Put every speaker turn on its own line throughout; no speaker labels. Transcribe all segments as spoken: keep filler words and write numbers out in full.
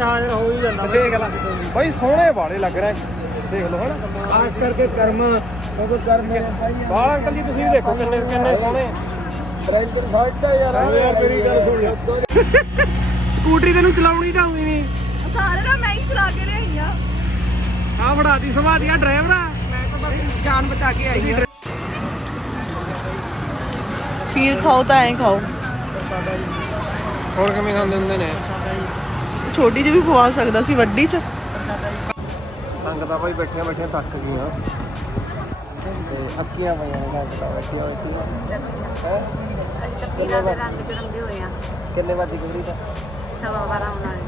ਹਾਜ਼ਰ ਹੋ ਹੀ ਜਾਂਦਾ
ਦੇਖ ਲੈ ਬਾਈ ਸੋਹਣੇ ਵਾਲੇ ਲੱਗ ਰਹੇ ਦੇਖ ਲਓ ਹਨਾ
ਖਾਸ ਕਰਕੇ ਕਰਮ ਕਿਉਂਕਿ ਕਰਮ
ਬਾਲ ਅੰਕਲ ਜੀ ਤੁਸੀਂ ਵੀ ਦੇਖੋ ਕਿੰਨੇ ਕਿੰਨੇ ਸੋਹਣੇ
ਬ੍ਰੈਂਡਰ ਸਾਡਾ ਯਾਰ ਯਾਰ ਮੇਰੀ ਗੱਲ ਸੁਣ
ਸਕੂਟਰੀ ਤੈਨੂੰ ਚਲਾਉਣੀ ਤਾਂ ਆਉਂਦੀ ਨਹੀਂ
ਸਾਰੇ ਨਾ ਮੈਂ ਹੀ ਚਲਾ ਕੇ ਲਿਆਈ ਆ
ਆ ਫੜਾਤੀ ਸਵਾਦੀਆ ਡਰਾਈਵਰ ਆ
ਮੈਂ ਤਾਂ ਬਸ ਜਾਨ ਬਚਾ ਕੇ ਆਈ ਆ ਖੀਰ ਖਾਓ ਤਾਂ ਐਂ ਖਾਓ
ਹੋਰ ਕਿਵੇਂ ਖਾਂਦੇ ਹੁੰਦੇ ਨੇ
ਛੋਟੀ ਜਿਹੀ ਵੀ ਖਵਾ ਸਕਦਾ ਸੀ ਵੱਡੀ ਚ
ਸੰਗਤਾਂ ਭਾਈ ਬੈਠੀਆਂ ਬੈਠੀਆਂ ਥੱਕ ਗਈਆਂ ਤੇ ਅੱਕੀਆਂ ਪਈਆਂ ਨੇ ਸੰਗਤਾਂ ਬੈਠੀਆਂ ਹੋਈ ਸੀ ਹੈ
ਕਿੰਨੇ ਦੇ ਰੰਗ ਚ ਰੰਗੇ ਹੋਏ ਆ
ਕਿੰਨੇ ਵਾਦੀ ਕੁੜੀ ਦਾ
ਸਵਾ ਬਾਰਾਂ ਉਹਨਾਂ ਨੇ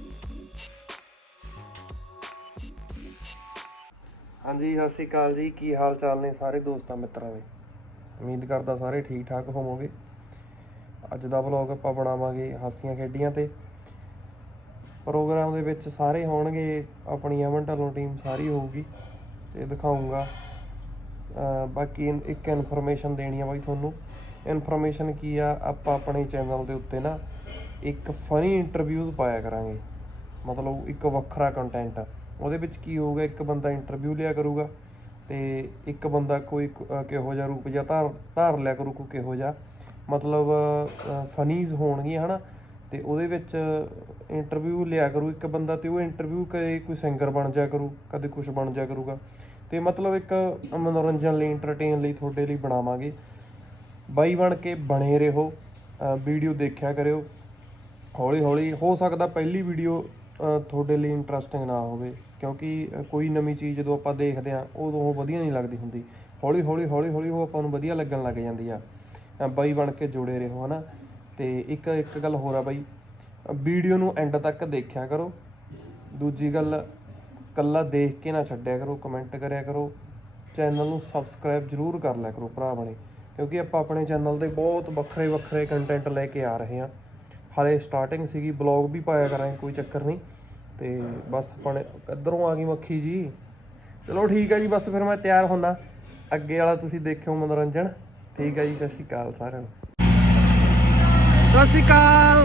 ਹਾਂਜੀ ਸਤਿ ਸ਼੍ਰੀ ਅਕਾਲ ਜੀ ਕੀ ਹਾਲ ਚਾਲ ਨੇ ਸਾਰੇ ਦੋਸਤਾਂ ਮਿੱਤਰਾਂ ਦੇ ਉਮੀਦ ਕਰਦਾ ਸਾਰੇ ਠੀਕ ਠਾਕ ਹੋਵੋਗੇ ਅੱਜ ਦਾ ਵਲੌਗ ਆਪਾਂ ਬਣਾਵਾਂਗੇ ਹਾਸੀਆਂ ਖੇਡੀਆਂ ਤੇ ਪ੍ਰੋਗਰਾਮ ਦੇ ਵਿੱਚ ਸਾਰੇ ਹੋਣਗੇ ਆਪਣੀ ਅਮਨ ਢੱਲੋਂ ਟੀਮ ਸਾਰੀ ਹੋਊਗੀ ਤੇ ਦਿਖਾਊਂਗਾ ਬਾਕੀ ਇੱਕ ਇਨਫੋਰਮੇਸ਼ਨ ਦੇਣੀ ਆ ਬਾਈ ਤੁਹਾਨੂੰ ਇਨਫੋਰਮੇਸ਼ਨ ਕੀ ਆ ਆਪਾਂ ਆਪਣੇ ਚੈਨਲ ਦੇ ਉੱਤੇ ਨਾ ਇੱਕ ਫਨੀ ਇੰਟਰਵਿਊਜ਼ ਪਾਇਆ ਕਰਾਂਗੇ ਮਤਲਬ ਇੱਕ ਵੱਖਰਾ ਕੰਟੈਂਟ ਉਹਦੇ ਵਿੱਚ ਕੀ ਹੋਊਗਾ ਇੱਕ ਬੰਦਾ ਇੰਟਰਵਿਊ ਲਿਆ ਕਰੂਗਾ ਤੇ ਇੱਕ ਬੰਦਾ ਕੋਈ ਕਿਹੋ ਜਿਹਾ ਰੂਪ ਜਾਂ ਧਾਰ ਧਾਰ ਲਿਆ ਕਰੂ ਕੋਈ ਕਿਹੋ ਜਿਹਾ ਮਤਲਬ ਫਨੀਜ਼ ਹੋਣਗੀਆਂ ਹੈ ਨਾ ਤੇ ਉਹਦੇ ਵਿੱਚ ਇੰਟਰਵਿਊ ਲਿਆ ਕਰੂ ਇੱਕ ਬੰਦਾ ਤੇ ਉਹ ਇੰਟਰਵਿਊ ਕਦੇ ਕੋਈ ਸਿੰਗਰ ਬਣ ਜਾ ਕਰੂ ਕਦੇ ਕੁਛ ਬਣ ਜਾ ਕਰੂਗਾ ਤੇ ਮਤਲਬ ਇੱਕ ਮਨੋਰੰਜਨ ਲਈ ਇੰਟਰਟੇਨ ਲਈ ਤੁਹਾਡੇ ਲਈ ਬਣਾਵਾਂਗੇ ਬਾਈ ਬਣ ਕੇ ਬਣੇ ਰਹੋ ਵੀਡੀਓ ਦੇਖਿਆ ਕਰਿਓ ਹੌਲੀ ਹੌਲੀ ਹੋ ਸਕਦਾ ਪਹਿਲੀ ਵੀਡੀਓ ਤੁਹਾਡੇ ਲਈ ਇੰਟਰਸਟਿੰਗ ਨਾ ਹੋਵੇ ਕਿਉਂਕਿ ਕੋਈ ਨਵੀਂ ਚੀਜ਼ ਜਦੋਂ ਆਪਾਂ ਦੇਖਦੇ ਹਾਂ ਉਦੋਂ ਉਹ ਵਧੀਆ ਨਹੀਂ ਲੱਗਦੀ ਹੁੰਦੀ ਹੌਲੀ ਹੌਲੀ ਹੌਲੀ ਹੌਲੀ ਉਹ ਆਪਾਂ ਨੂੰ ਵਧੀਆ ਲੱਗਣ ਲੱਗ ਜਾਂਦੀ ਆ ਬਾਈ ਬਣ ਕੇ ਜੁੜੇ ਰਹੋ ਹੈ ਨਾ ਤੇ ਇੱਕ ਇੱਕ ਗੱਲ ਹੋਰ ਆ ਬਾਈ ਵੀਡੀਓ ਨੂੰ ਐਂਡ ਤੱਕ ਦੇਖਿਆ ਕਰੋ ਦੂਜੀ ਗੱਲ ਇਕੱਲਾ ਦੇਖ ਕੇ ਨਾ ਛੱਡਿਆ ਕਰੋ ਕਮੈਂਟ ਕਰਿਆ ਕਰੋ ਚੈਨਲ ਨੂੰ ਸਬਸਕ੍ਰਾਈਬ ਜ਼ਰੂਰ ਕਰ ਲਿਆ ਕਰੋ ਭਰਾ ਬਣੇ ਕਿਉਂਕਿ ਆਪਾਂ ਆਪਣੇ ਚੈਨਲ 'ਤੇ ਬਹੁਤ ਵੱਖਰੇ ਵੱਖਰੇ ਕੰਟੈਂਟ ਲੈ ਕੇ ਆ ਰਹੇ ਹਾਂ ਹਾਲੇ ਸਟਾਰਟਿੰਗ ਸੀਗੀ ਬਲੌਗ ਵੀ ਪਾਇਆ ਕਰਾਂਗੇ ਕੋਈ ਚੱਕਰ ਨਹੀਂ ਤੇ ਬਸ ਆਪਣੇ ਇੱਧਰੋਂ ਆ ਗਈ ਮੱਖੀ ਜੀ ਚਲੋ ਠੀਕ ਹੈ ਜੀ ਬਸ ਫਿਰ ਮੈਂ ਤਿਆਰ ਹੁੰਦਾ ਅੱਗੇ ਵਾਲਾ ਤੁਸੀਂ ਦੇਖਿਓ ਮਨੋਰੰਜਨ ਠੀਕ ਹੈ ਜੀ ਸਤਿ ਸ਼੍ਰੀ ਅਕਾਲ ਸਾਰਿਆਂ ਨੂੰ ਸਤਿ ਸ਼੍ਰੀ ਅਕਾਲ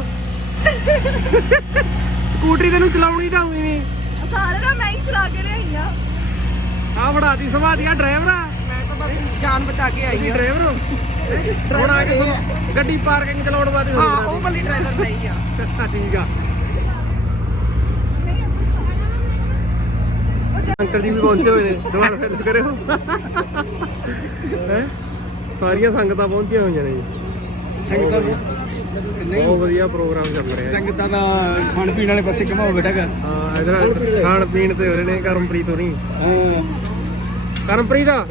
ਸਕੂਟਰੀ ਤੈਨੂੰ ਚਲਾਉਣੀ ਤਾਂ ਆਉਂਦੀ ਨਹੀਂ
ਸਾਰੇ ਨਾ ਮੈਂ ਹੀ ਚਲਾ ਕੇ ਲਿਆਈ ਆ
ਆ ਫੜਾਤੀ ਸਵਾਦੀਆ ਡਰਾਈਵਰ ਆ
ਮੈਂ ਤਾਂ ਬਸ ਜਾਨ ਬਚਾ ਕੇ ਆਈ ਆ
ਡਰਾਈਵਰ ਹੁਣ ਆ ਕੇ ਗੱਡੀ ਪਾਰਕਿੰਗ ਚਲਾਉਣ ਵਾਸਤੇ
ਹਾਂ ਉਹ ਵਾਲੀ ਡਰਾਈਵਰ ਨਹੀਂ ਆ
ਠੀਕ ਆ ਅੰਕਲ ਜੀ ਵੀ ਪਹੁੰਚੇ ਹੋਏ ਨੇ ਦੁਬਾਰਾ ਫਿਰ ਕਰਿਓ ਹੈ ਸਾਰੀਆਂ ਸੰਗਤਾਂ ਪਹੁੰਚੀਆਂ ਹੋਈਆਂ ਨੇ ਜੀ
ਸੰਗਤਾਂ
ਬਹੁਤ ਵਧੀਆ ਪ੍ਰੋਗਰਾਮ ਚੱਲ ਰਿਹਾ
ਸੰਗਤਾਂ ਦਾ ਖਾਣ ਪੀਣ ਵਾਲੇ ਪਾਸੇ ਘਮਾਓ ਬੇਟਾ
ਹਾਂ ਇਧਰ ਖਾਣ ਪੀਣ ਤੇ ਹੋ ਰਹੇ ਨੇ ਕਰਮਪ੍ਰੀਤ ਹੋਣੀ
ਹਾਂ
ਕਰਮਪ੍ਰੀਤ ਆ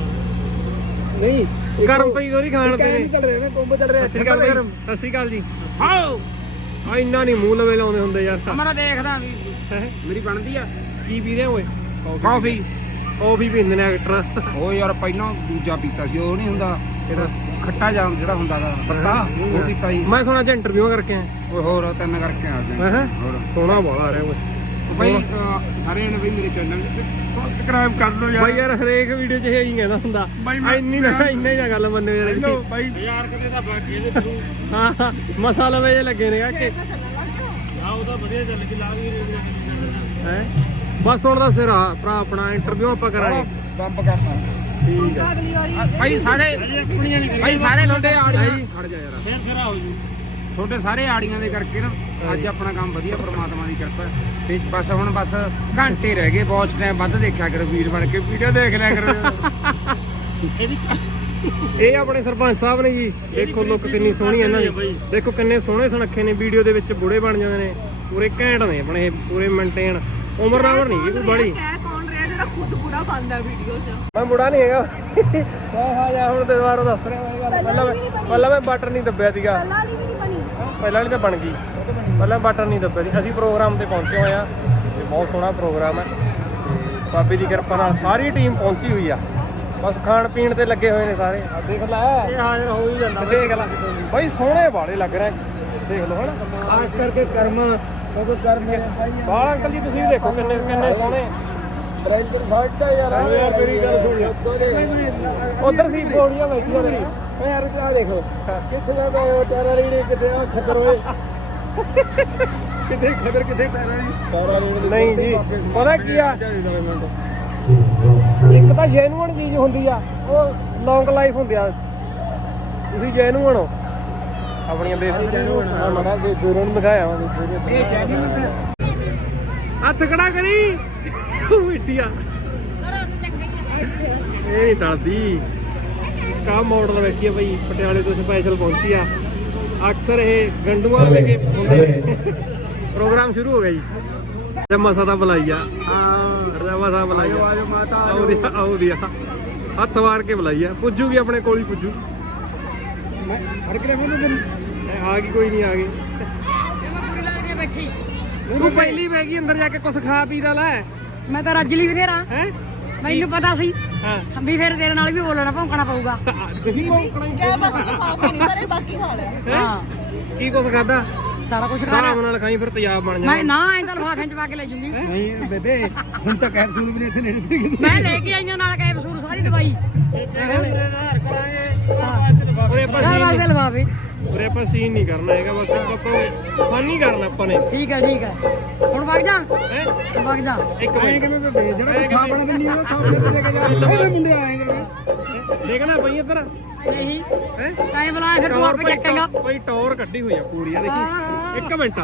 ਨਹੀਂ
ਕਰਮਪ੍ਰੀਤ ਹੋਣੀ ਖਾਣ ਤੇ ਨੇ
ਚੱਲ ਰਹੇ ਨੇ ਕੁੰਭ ਚੱਲ ਰਿਹਾ
ਸਤਿ ਸ਼੍ਰੀ ਅਕਾਲ ਬਾਈ ਸਤਿ ਸ਼੍ਰੀ ਅਕਾਲ ਜੀ ਆਓ ਆ ਇੰਨਾ ਨਹੀਂ ਮੂੰਹ ਲਵੇ ਲਾਉਂਦੇ ਹੁੰਦੇ ਯਾਰ
ਮੈਂ ਦੇਖਦਾ ਵੀ ਮੇਰੀ ਬਣਦੀ ਆ
ਕੀ ਪੀ ਰਹੇ ਓਏ
ਕਾਫੀ
ਕਾਫੀ ਪੀਂਦੇ ਨੇ ਐਕਟਰ
ਉਹ ਯਾਰ ਪਹਿਲਾਂ ਦੂਜਾ ਪੀਤਾ ਸੀ ਉਹ ਨਹੀਂ ਹੁੰਦਾ
ਕਿਹੜਾ
ਖੱਟਾ ਜਾਮ ਜਿਹੜਾ ਹੁੰਦਾ ਦਾ ਪੱਤਾ ਉਹ ਪੀਤਾ ਸੀ
ਮੈਂ ਸੁਣਾ ਚ ਇੰਟਰਵਿਊ ਕਰਕੇ ਆਇਆ
ਓਏ ਹੋਰ ਤਿੰਨ ਕਰਕੇ ਆ ਗਏ
ਹੈਂ?
ਹੋਰ
ਸੋਹਣਾ ਬੜਾ ਆ ਰਿਹਾ ਓਏ
ਬਾਈ ਸਾਰੇ ਨੇ ਬਈ ਮੇਰੇ ਚੈਨਲ ਸਬਸਕ੍ਰਾਈਬ ਕਰ ਲਓ ਯਾਰ
ਬਾਈ ਯਾਰ ਹਰੇਕ ਵੀਡੀਓ 'ਚ ਇਹੀ ਕਹਿੰਦਾ ਹੁੰਦਾ
ਬਾਈ ਮੈਂ-
ਇੰਨੀ ਨਾ ਇੰਨਾ ਹੀ ਨਾ ਗੱਲ ਮੰਨਿਓ ਯਾਰ
ਹੈਲੋ ਬਾਈ ਯਾਰ ਕਦੇ ਤਾਂ ਬਾਕੀ ਇਹਦੇ ਥਰੂ
ਹਾਂ ਮਸਾਲਾ ਵੇ ਲੱਗੇ ਨੇ ਕਾਕੇ
ਆ ਉਹ ਤਾਂ ਵਧੀਆ ਚੱਲ ਕੇ ਲਾ ਗਈ
ਹੈ ਬਸ ਹੁਣ ਦਾ ਸਿਰ ਆ ਭਰਾ ਆਪਣਾ ਇੰਟਰਵਿਊ ਆਪਾਂ ਕਰਾਂਗੇ
ਬੰਬ ਕਰਨਾ
ਠੀਕ ਆ
ਅਗਲੀ ਵਾਰੀ
ਭਾਈ ਸਾਰੇ ਭਾਈ ਸਾਰੇ ਤੁਹਾਡੇ ਆੜੀਆਂ
ਖੜ ਜਾ ਯਾਰ
ਫੇਰ ਫੇਰ ਆਓ ਜੀ ਤੁਹਾਡੇ ਸਾਰੇ ਆੜੀਆਂ ਦੇ ਕਰਕੇ ਨਾ ਅੱਜ ਆਪਣਾ ਕੰਮ ਵਧੀਆ ਪ੍ਰਮਾਤਮਾ ਦੀ ਕਿਰਪਾ ਤੇ ਬਸ ਹੁਣ ਬਸ ਘੰਟੇ ਰਹਿ ਗਏ ਬਹੁਤ ਟਾਈਮ ਵੱਧ ਦੇਖਿਆ ਕਰੋ ਵੀਰ ਬਣ ਕੇ ਵੀਡੀਓ ਦੇਖ ਲਿਆ ਕਰੋ ਇਹਦੀ
ਇਹ ਆਪਣੇ ਸਰਪੰਚ ਸਾਹਿਬ ਨੇ ਜੀ ਦੇਖੋ ਲੁੱਕ ਕਿੰਨੀ ਸੋਹਣੀ ਇਹਨਾਂ ਦੀ ਦੇਖੋ ਕਿੰਨੇ ਸੋਹਣੇ ਸੁਨੱਖੇ ਨੇ ਵੀਡੀਓ ਦੇ ਵਿੱਚ ਬੁੜੇ ਬਣ ਜਾਂਦੇ ਨੇ ਪੂਰੇ ਘੈਂਟ ਨੇ ਆਪਣੇ ਪੂਰੇ ਮੇਨਟੇਨ ਉਮਰ ਨਾਮਰ ਨਹੀਂ ਕੋਈ ਬੜੀ
ਕਹਿ ਕੌਣ ਰਿਹਾ ਜਿਹੜਾ ਖੁਦ ਬੁੜਾ ਬਣਦਾ ਵੀਡੀਓ 'ਚ
ਮੈਂ ਬੁੜਾ ਨਹੀਂ ਹੈਗਾ ਹਾਂ ਯਾ ਹੁਣ ਤੇ ਦੁਬਾਰਾ ਦੱਸ ਰਿਹਾ ਪਹਿਲਾਂ ਮੈਂ ਪਹਿਲਾਂ ਮੈਂ ਬਟਰ ਨਹੀਂ ਦੱਬਿਆ ਸੀਗਾ
ਪਹਿਲਾਂ ਵਾਲੀ ਵੀ ਨਹੀਂ ਬਣੀ
ਪਹਿਲਾਂ ਵਾਲੀ ਤਾਂ ਬਣ ਗਈ ਪਹਿਲਾਂ ਬਟਰ ਨਹੀਂ ਦੱਬਿਆ ਸੀ ਅਸੀਂ ਪ੍ਰੋਗਰਾਮ ਤੇ ਪਹੁੰਚੇ ਹੋਏ ਆ ਤੇ ਬਹੁਤ ਸੋਹਣਾ ਪ੍ਰੋਗਰਾਮ ਹੈ ਤੇ ਬਾਬੇ ਦੀ ਕਿਰਪਾ ਨਾਲ ਸਾਰੀ ਟੀਮ ਪਹੁੰਚੀ ਹੋਈ ਆ ਬਸ ਖਾਣ ਪੀਣ ਤੇ ਲੱਗੇ ਹੋਏ ਨੇ ਸਾਰੇ ਆ ਦੇਖ ਲੈ
ਇਹ ਹਾਜ਼ਰ ਹੋ ਹੀ ਜਾਂਦਾ
ਦੇਖ ਲੈ ਬਾਈ ਸੋਹਣੇ ਵਾਲੇ ਲੱਗ ਰਹੇ ਦੇਖ ਲਓ ਹਨਾ
ਖਾਸ ਕਰਕੇ ਕਰਮ ਕਿਉਂਕਿ ਕਰਮ
ਬਾਲ ਅੰਕਲ ਜੀ ਤੁਸੀਂ ਵੀ ਦੇਖੋ ਕਿੰਨੇ ਕਿੰਨੇ ਸੋਹਣੇ
ਬ੍ਰੈਂਡਰ ਸਾਡਾ ਯਾਰ ਯਾਰ ਮੇਰੀ ਗੱਲ ਸੁਣ
ਉਧਰ ਸੀ ਬੋੜੀਆਂ ਬੈਠੀਆਂ ਨੇ
ਓ ਯਾਰ ਆ ਦੇਖੋ ਕਿੱਥੇ ਦਾ ਮੈਂ ਉਹ ਟੈਰਾ ਰੀੜੀ ਕਿਤੇ ਆ ਖਤਰ ਹੋਏ ਕਿੱਥੇ ਖਬਰ ਕਿੱਥੇ ਪੈਰਾਂ ਦੀ
ਪੈਰਾ ਨਹੀਂ ਜੀ ਪਤਾ ਕੀ ਆ ਇੱਕ ਤਾਂ ਜੈਨੂਅਨ ਚੀਜ਼ ਹੁੰਦੀ ਆ ਉਹ ਲੌਂਗ ਲਾਈਫ ਹੁੰਦੀ ਆ ਤੁਸੀਂ ਜੈਨੂਅਨ ਹੋ ਆਪਣੀਆਂ ਬੇਬੀ ਮਨਾ ਕੇ ਦੂਰੋਂ ਨੂੰ ਦਿਖਾਇਆ
ਇਹ ਜੈਨੂਅਨ
ਹੱਥ ਖੜਾ ਕਰੀ ਮਿੱਟੀਆ ਇਹ ਨਹੀਂ ਦੱਸਦੀ ਕਾ ਮਾਡਲ ਬੈਠੀ ਆ ਬਈ ਪਟਿਆਲੇ ਤੋਂ ਸਪੈਸ਼ਲ ਪਹੁੰਚੀ ਆ ਅਕਸਰ ਇਹ ਗੰਡੂਆਂ ਲੈ ਕੇ ਪ੍ਰੋਗਰਾਮ ਸ਼ੁਰੂ ਹੋ ਗਿਆ ਜੀ ਜਮਾ ਸਾਦਾ ਬੁਲਾਈ ਆ ਹਾਂ ਰਵਾ ਸਾਹਿਬ ਬੁਲਾਈ ਆ
ਆਜੋ ਮਾਤਾ
ਆਉਦੀ ਆਉਦੀ ਆ ਹੱਥ ਵਾਰ ਕੇ ਬੁਲਾਈ ਆ ਪੁੱਜੂਗੀ ਆਪਣੇ ਕੋਲ ਹੀ ਪੁੱਜੂ
ਹਰ ਕਿਲੇ ਮੈਨੂੰ
ਆ ਗਈ ਕੋਈ ਨਹੀਂ ਆ ਗਈ
ਬੈਠੀ
ਤੂੰ ਪਹਿਲੀ ਬਹਿ ਗਈ ਅੰਦਰ ਜਾ ਕੇ ਕੁਛ ਖਾ ਪੀ ਦਾ ਲੈ
ਮੈਂ ਤਾਂ ਰੱਜ ਲਈ ਬਥੇਰਾ
ਹੈ
ਮੈਨੂੰ ਪਤਾ ਸੀ
ਹਾਂ
ਵੀ ਫਿਰ ਤੇਰੇ ਨਾਲ ਵੀ ਬੋਲਣਾ ਭੌਂਕਣਾ ਪਊਗਾ
ਕਿਆ ਬਸ ਲਫਾਫੇ ਨਹੀਂ ਭਰੇ ਬਾਕੀ ਖਾ ਲਿਆ
ਹਾਂ
ਕੀ ਕੁਛ ਖਾਦਾ
ਸਾਰਾ ਕੁਝ ਖਾ
ਹਿਸਾਬ
ਲਿਆ
ਨਾਲ ਖਾਈ ਫਿਰ ਤੇਜ਼ਾਬ ਬਣ
ਮੈਂ
ਜਾਣਾ
ਨਾ ਐਂ ਤਾਂ ਲਫਾਫਿਆਂ ਚ ਪਾ ਕੇ ਲੈ ਜੂੰਗੀ
ਨਹੀਂ ਬੇਬੇ ਹੁਣ ਤਾਂ ਕੈਪਸੂਲ ਵੀ ਨਹੀਂ ਇੱਥੇ ਨੇੜੇ ਤੇ
ਮੈਂ ਲੈ ਕੇ ਆਈਆਂ ਨਾਲ ਕੈਪਸੂਲ ਸਾਰੀ ਦਵਾਈ
ਉਰੇ ਆਪਾਂ
ਘਰ
ਸੀਨ
ਵਾਸਤੇ ਲਫਾਫੇ
ਉਰੇ ਆਪਾਂ ਸੀਨ ਨਹੀਂ ਕਰਨਾ ਹੈਗਾ ਬਸ ਆਪਾਂ ਫਨ ਨਹੀਂ ਕਰਨਾ ਆਪਾਂ ਨੇ
ਠੀਕ ਹੈ ਠੀਕ ਹੈ ਹੁਣ ਵਗ ਜਾ
ਹੈ
ਹੁਣ ਵਗ ਜਾ
ਇੱਕ
ਐਂ
ਮਿੰਟ
ਕਿਵੇਂ ਬੇਬੇ ਜਿਹੜਾ ਖਾ ਬਣਾ ਦਿੰਦੀ ਉਹ ਖਾ ਬਣਾ ਦੇ ਕੇ ਜਾ ਇਹ ਮੁੰਡੇ ਆਏ ਕਿਵੇਂ
ਦੇਖਣਾ ਬਈ ਇੱਧਰ
ਨਹੀਂ
ਹੈ
ਕਾਇ ਬੁਲਾਇਆ ਫਿਰ ਤੂੰ ਆਪੇ ਚੱਕੇਗਾ
ਬਈ ਟੌਰ ਕੱਢੀ ਹੋਈ ਆ ਪੂਰੀ ਆ ਦੇਖੀ ਇੱਕ ਮਿੰਟ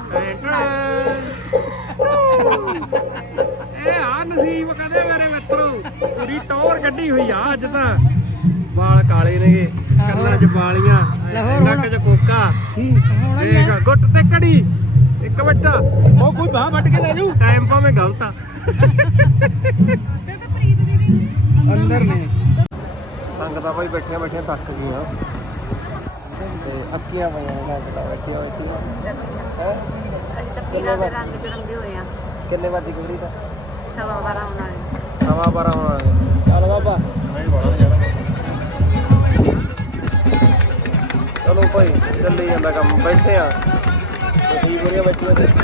ਇਹ ਆ ਨਸੀਬ ਕਦੇ ਮੇਰੇ ਮਿੱਤਰੋ ਪੂਰੀ ਟੌਰ ਕੱਢੀ ਹੋਈ ਆ ਅੱਜ ਤਾਂ ਵਾਲ ਕਾਲੇ ਨੇਗੇ ਕੰਨਾਂ 'ਚ ਵਾਲੀਆਂ
ਲਾਹੌਰ
ਨੱਕ 'ਚ ਕੋਕਾ
ਹੁਣ ਹੀ
ਦੇਖ ਗੁੱਟ ਤੇ ਕੜੀ ਇੱਕ ਮਿੰਟ
ਉਹ ਕੋਈ ਬਾਹ ਵੱਟ ਕੇ ਲੈ ਜਾਊ
ਟਾਈਮ ਭਾਵੇਂ ਗਲਤ ਆ
ਬੇਬੇ ਪ੍ਰੀਤ ਦੀਦੀ
ਅੰਦਰ ਨੇ
ਸੰਗਤਾਂ ਭਾਈ ਬੈਠੀਆਂ ਬੈਠੀਆਂ ਥੱਕ ਗਈਆਂ ਤੇ ਅੱਕੀਆਂ ਪਈਆਂ ਨੇ ਸੰਗਤਾਂ ਬੈਠੀਆਂ ਬੈਠੀਆਂ ਹੈ
ਅਸੀਂ ਤਾਂ ਪੀਰਾਂ ਦੇ ਰੰਗ ਚ ਰੰਗੇ ਹੋਏ ਆ
ਕਿੰਨੇ ਵਜੇ ਗੁਰੀ ਦਾ
ਸਵਾ ਬਾਰਾਂ ਹੋਣ ਵਾਲੇ
ਸਵਾ ਬਾਰਾਂ ਹੋਣ ਵਾਲੇ ਚੱਲ ਬਾਬਾ ਨਹੀਂ ਬੜਾ ਜਾਣਾ ਚਲੋ ਭਾਈ ਚੱਲੀ ਜਾਂਦਾ ਕੰਮ ਬੈਠੇ ਆ ਤੁਸੀਂ ਬੁਰੀਆਂ ਬੈਠੀਆਂ ਤੇ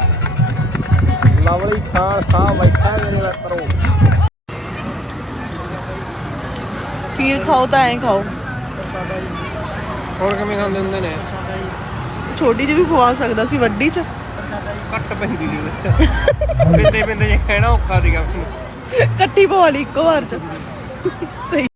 ਲਵਲੀ ਖਾਨ ਸਾਹਿਬ ਬੈਠਾ ਮੇਰੇ ਨਾਲ ਕਰੋ
ਖੀਰ ਖਾਓ ਤਾਂ ਐਂ ਖਾਓ
ਹੋਰ ਕਿਵੇਂ ਖਾਂਦੇ ਹੁੰਦੇ ਨੇ
ਛੋਟੀ ਜਿਹੀ ਵੀ ਖਵਾ ਸਕਦਾ ਸੀ ਵੱਡੀ ਚ
ਘੱਟ ਪੈਂਦੀ ਸੀ ਉਹਦੇ ਚ ਪਿੰਦੇ ਪਿੰਦੇ ਜੇ ਕਹਿਣਾ ਔਖਾ ਸੀਗਾ
ਇਕੱਠੀ ਪਵਾ ਲਈ ਇੱਕੋ ਵਾਰ ਚ ਸਹੀ